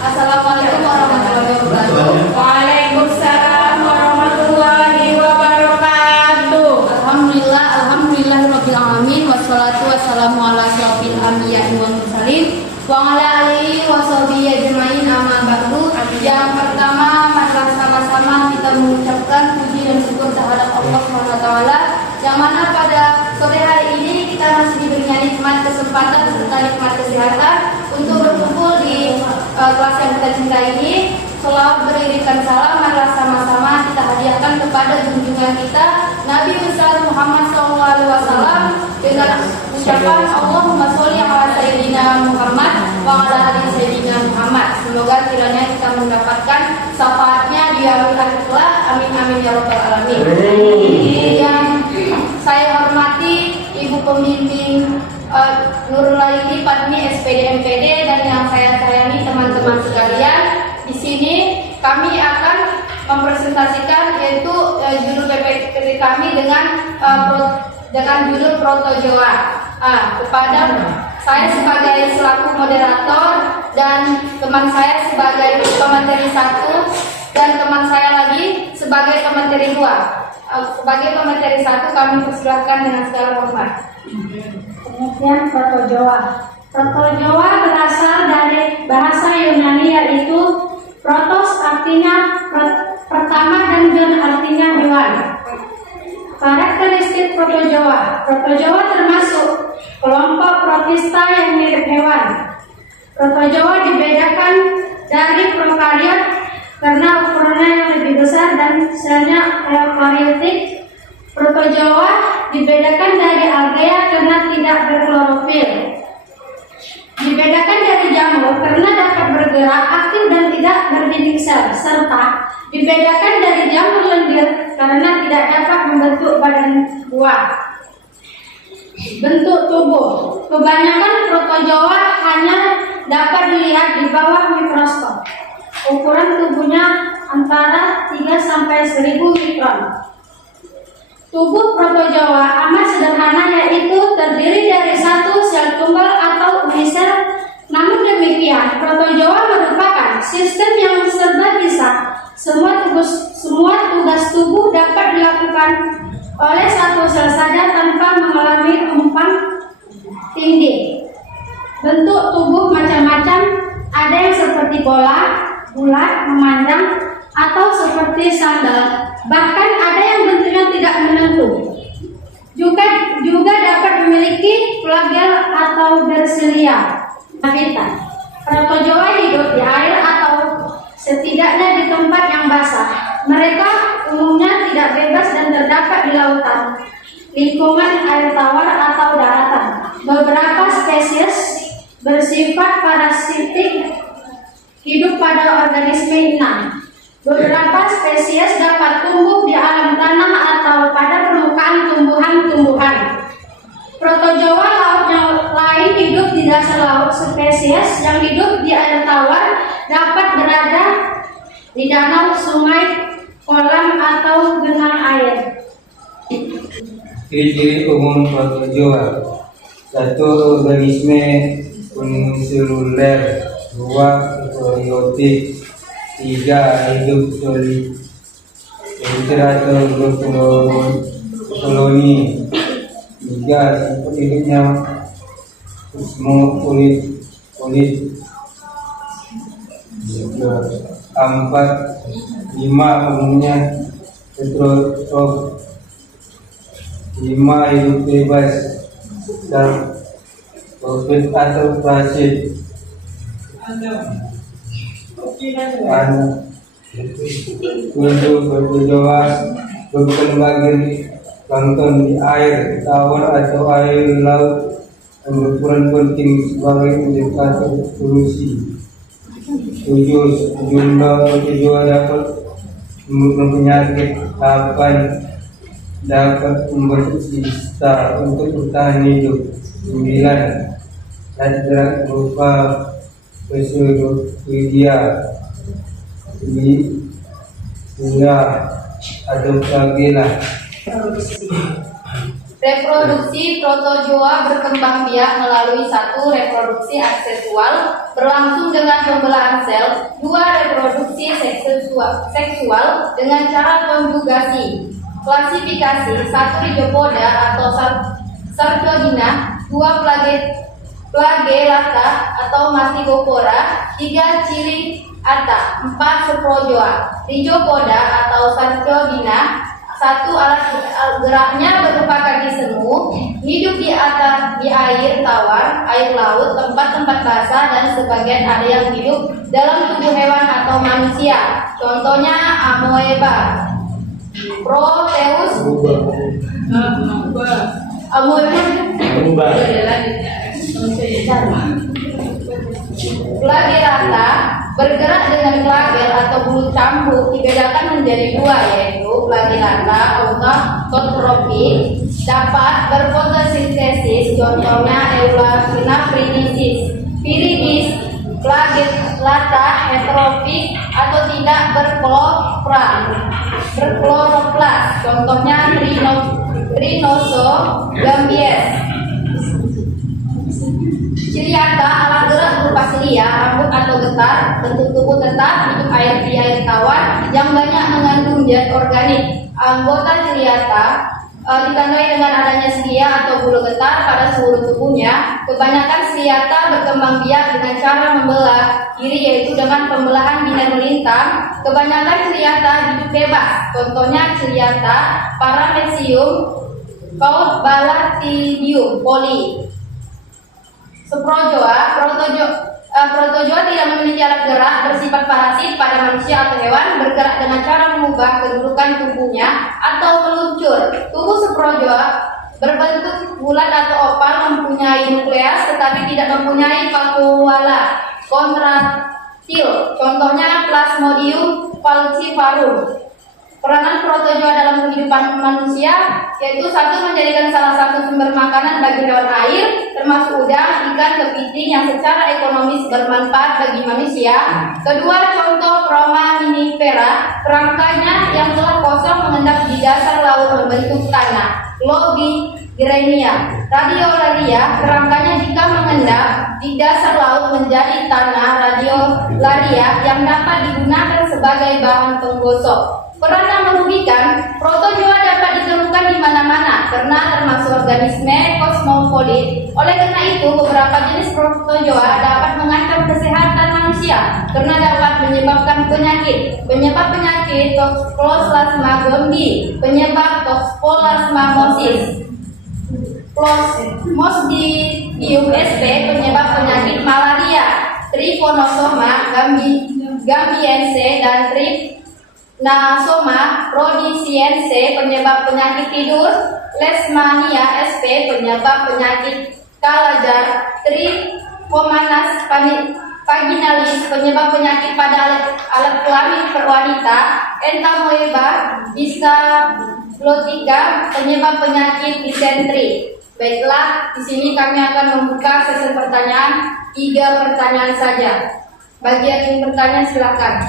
Assalamualaikum warahmatullahi wabarakatuh. Waalaikumsalam warahmatullahi wabarakatuh. Alhamdulillahirabbil alamin wassalatu wassalamu ala asyrofil anbiya'i wal mursalin wa ala alihi washabihi ajmain amma ba'du. Yang pertama, mari sama-sama kita mengucapkan puji dan syukur terhadap Allah Subhanahu wa taala yang mana pada sore hari ini kita masih diberikan nikmat kesempatan serta nikmat kesehatan untuk berkumpul di kelas yang kita cintai ini. Selawat beriringkan salam, mari sama-sama kita hadiahkan kepada junjungan kita Nabi besar Muhammad SAW dengan ucapan Allahumma sholli ala sayyidina Muhammad wa ala ali sayyidina Muhammad. Semoga kiranya kita mendapatkan syafaatnya di akhirat kelak. Amin amin ya rabbal alamin. Yang saya hormati Ibu Pembimbing Nurul Aini Padmi SPD MPD dan yang saya sayangi teman-teman sekalian. Di sini kami akan mempresentasikan yaitu judul PPT kami dengan judul Proto Jawa. Kepada saya sebagai selaku moderator dan teman saya sebagai pemateri 1 dan teman saya lagi sebagai pemateri 2. Sebagai pemateri 1 kami persilahkan dengan segala hormat. Kemudian Proto Jawa. Proto Jawa berasal dari bahasa Yunani yaitu protos artinya pertama dan jon artinya hewan. Karakteristik Proto Jawa. Proto Jawa termasuk kelompok protista yang mirip hewan. Proto Jawa dibedakan dari prokariot karena ukurannya yang lebih besar dan selnya eukariotik. Proto Jawa dibedakan dari algea karena tidak berklorofil. Dibedakan dari jamur karena dapat bergerak aktif dan tidak berdinding sel, serta dibedakan dari jamur lendir karena tidak dapat membentuk badan buah. Bentuk tubuh. Kebanyakan Proto Jawa hanya dapat dilihat di bawah mikroskop. Ukuran tubuhnya antara 3 sampai 1000 mikron. Tubuh Proto Jawa amat sederhana yaitu terdiri dari satu sel tunggal atau unisel. Namun demikian, Proto Jawa merupakan sistem yang serba bisa. Semua tugas tubuh dapat dilakukan oleh satu sel saja tanpa mengalami tumpang tindih. Bentuk tubuh macam-macam, ada yang seperti bola, bulat, memanjang, atau seperti sandal. Bahkan ada yang bentuknya tidak menentu. Juga dapat memiliki flagel atau bersilia. Proto Jawa hidup di air atau setidaknya di tempat yang basah. Mereka umumnya tidak bebas dan terdapat di lautan, lingkungan air tawar atau daratan. Beberapa spesies bersifat parasitik hidup pada organisme inang. Beberapa spesies dapat tumbuh di alam tanah atau pada permukaan tumbuhan-tumbuhan. Proto Jawa lautnya lain hidup di dasar laut. Spesies yang hidup di air tawar dapat berada di danau, sungai, kolam, atau genang air. Ciri-ciri umum Proto Jawa. 1. Organisme uniseluler. 2. Eukariotik. 3. Hidup koloni. 3. Sifat hidupnya kulit. 4. 5. Umumnya heterotrof. 5. Hidup bebas dan profit atau prasid. Untuk Proto Jawa berkembang di plankton di air tawar atau air laut yang berperan penting sebagai indikator polusi. 7. Jumlah Proto Jawa dapat menyebabkan penyakit. 8. Dapat membentuk sista untuk bertahan hidup. 9. Hadrat berupa pseudopodia. 10. Ada flagela. Reproduksi Proto Jawa berkembang biak melalui 1. Reproduksi aksesual, berlangsung dengan pembelahan sel. 2. Reproduksi seksual dengan cara konjugasi. Klasifikasi: 1. Rhizopoda atau Sarcodina. 2. Flagellata atau Mastixopora. 3. Ciliata. 4. Saprozoa. Rhizopoda atau Sarcodina. 1. Alat geraknya berupa kaki semu, hidup di air tawar, air laut, tempat-tempat basah, dan sebagian ada yang hidup dalam tubuh hewan atau manusia. Contohnya amoeba, Proteus, amoeba, Flagellata bergerak dengan flagel atau bulu cambuk dibedakan menjadi 2, yaitu flagellata autotropik dapat berfotosintesis, contohnya Eulaena viridis. Flagellata heterofik atau tidak berkloroplas, contohnya Rhinosogambies. Ciliata alat gerak berupa silia, rambut atau getar, bentuk tubuh tetap, hidup di air tawar yang banyak mengandung zat organik. Anggota ciliata ditandai dengan adanya silia atau bulu getar pada seluruh tubuhnya. Kebanyakan ciliata berkembang biak dengan cara membelah diri, yaitu dengan pembelahan bina melintang. Kebanyakan ciliata hidup bebas, contohnya ciliata Paramecium, Balatidium, Poli. Protozoa tidak memiliki alat gerak, bersifat parasit pada manusia atau hewan, bergerak dengan cara mengubah kedudukan tubuhnya atau meluncur. Tubuh saprozoa berbentuk bulat atau oval, mempunyai nukleus tetapi tidak mempunyai vakuola kontraktil, contohnya Plasmodium falciparum. Peranan protozoa dalam kehidupan manusia yaitu: 1. Menjadikan salah satu sumber makanan bagi hewan air, termasuk udang, ikan, kepiting yang secara ekonomis bermanfaat bagi manusia. 2. Contoh Foraminifera, kerangkanya yang telah kosong mengendap di dasar laut membentuk tanah, Globigerina. Radiolaria, kerangkanya jika mengendap di dasar laut menjadi tanah, radiolaria, yang dapat digunakan sebagai bahan penggosok. Peranan merugikan, protozoa dapat ditemukan di mana-mana karena termasuk organisme kosmopolit. Oleh karena itu, beberapa jenis protozoa dapat mengancam kesehatan manusia karena dapat menyebabkan penyakit. Penyebab penyakit: Toxoplasma gondii, penyebab Toxoplasmosis, Plasmodium sp, penyebab penyakit malaria, Trypanosoma gambiense dan Trypanosoma rhodesiense, penyebab penyakit tidur, Leishmania sp, penyebab penyakit kalajar, Trichomonas vaginalis, penyebab penyakit pada alat kelamin wanita, Entamoeba dysplotica, penyebab penyakit disentri. Baiklah, di sini kami akan membuka sesi pertanyaan, 3 pertanyaan saja. Bagian pertanyaan silakan.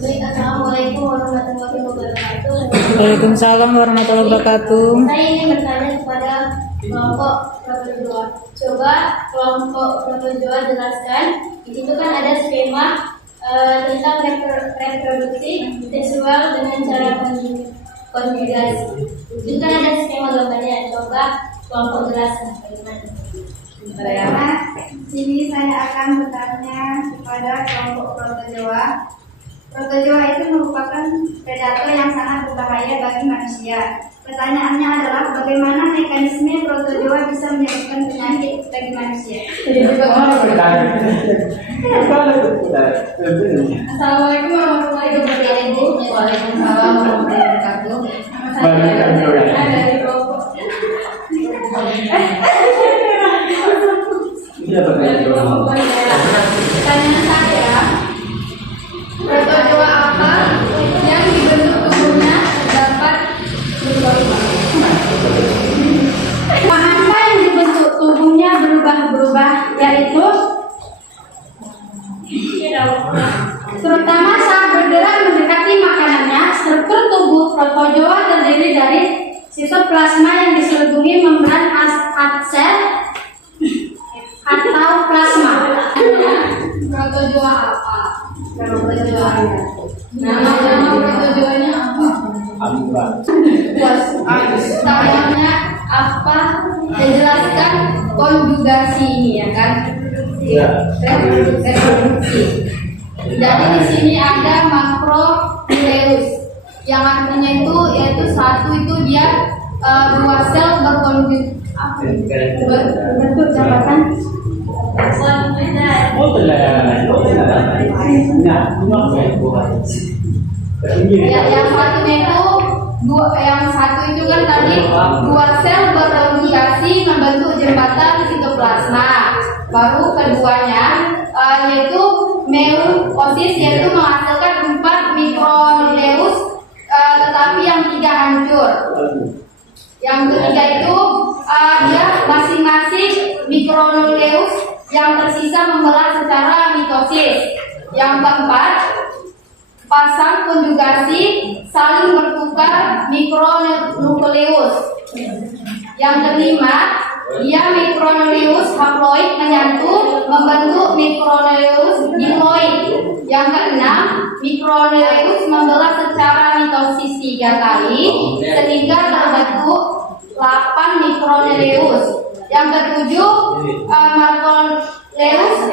Assalamualaikum warahmatullahi wabarakatuh. Waalaikumsalam warahmatullahi wabarakatuh. Saya ingin bertanya kepada kelompok protozoa. Coba kelompok protozoa jelaskan. Di situ kan ada skema tentang reproduksi seksual dengan cara konjugasi. Itu kan ada skema gambarnya. Coba kelompok jelaskan bagaimana. Pertama, sini saya akan bertanya kepada kelompok protozoa. Protozoa itu merupakan predator yang sangat berbahaya bagi manusia. Pertanyaannya adalah bagaimana mekanisme protozoa bisa menyebabkan penyakit bagi manusia? Assalamualaikum warahmatullahi wabarakatuh. Waalaikumsalam warahmatullahi wabarakatuh. Saya dari kelompok. Pertanyaan saya, protozoa apa yang dibentuk tubuhnya dapat berubah-ubah? Apa yang dibentuk tubuhnya berubah-berubah, yaitu terutama saat bergerak mendekati makanannya. Struktur tubuh protozoa terdiri dari sitoplasma yang diselubungi membran sel atau plasma. protozoa apa? Nama protozoanya. Nama protozoanya apa? Tanyanya apa? Jelaskan konjugasi ini ya kan? Reproduksi. Jadi di sini ada makronucleus yang artinya itu yaitu satu itu dia dua sel berbentuk jabatan. Ya, yang satu itu kan tadi dua sel berkonjugasi membentuk jembatan sitoplasma. Baru keduanya yaitu meiosis yaitu menghasilkan 4 mikronukleus tetapi yang 3 hancur. Yang ketiga itu dia masing-masing mikronukleus yang tersisa membelah secara mitosis. Yang keempat, pasang konjugasi saling bertukar mikronukleus. Yang kelima, dia mikronukleus haploid menyatu membentuk mikronukleus diploid. Yang keenam, mikronukleus membelah secara mitosis 3 kali sehingga terbentuk 8 mikronukleus. Yang ketujuh, makronukleus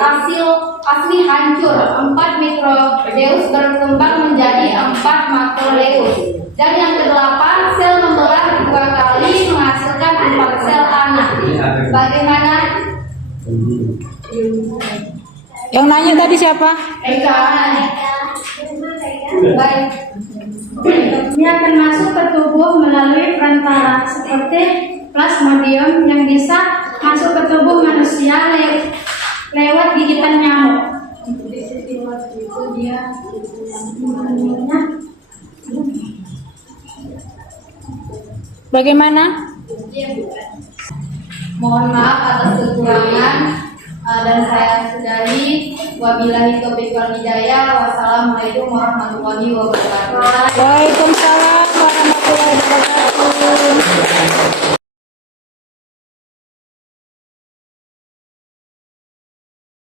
asli hancur. 4 mikronukleus berkembang menjadi 4 makronukleus. Dan yang kedelapan, sel membelah 2 kali menghasilkan 4 sel anak. Bagaimana? Yang nanya tadi siapa? Eka. Baik. Dia akan masuk ke tubuh melalui perantara seperti plasmodium yang bisa masuk ke tubuh manusia lewat gigitan nyamuk. Bagaimana? Mohon maaf atas kekurangan dan saya sudahi. Wabillahi taufiq wal hidayah. Wassalamualaikum warahmatullahi wabarakatuh. Waalaikumsalam warahmatullahi wabarakatuh.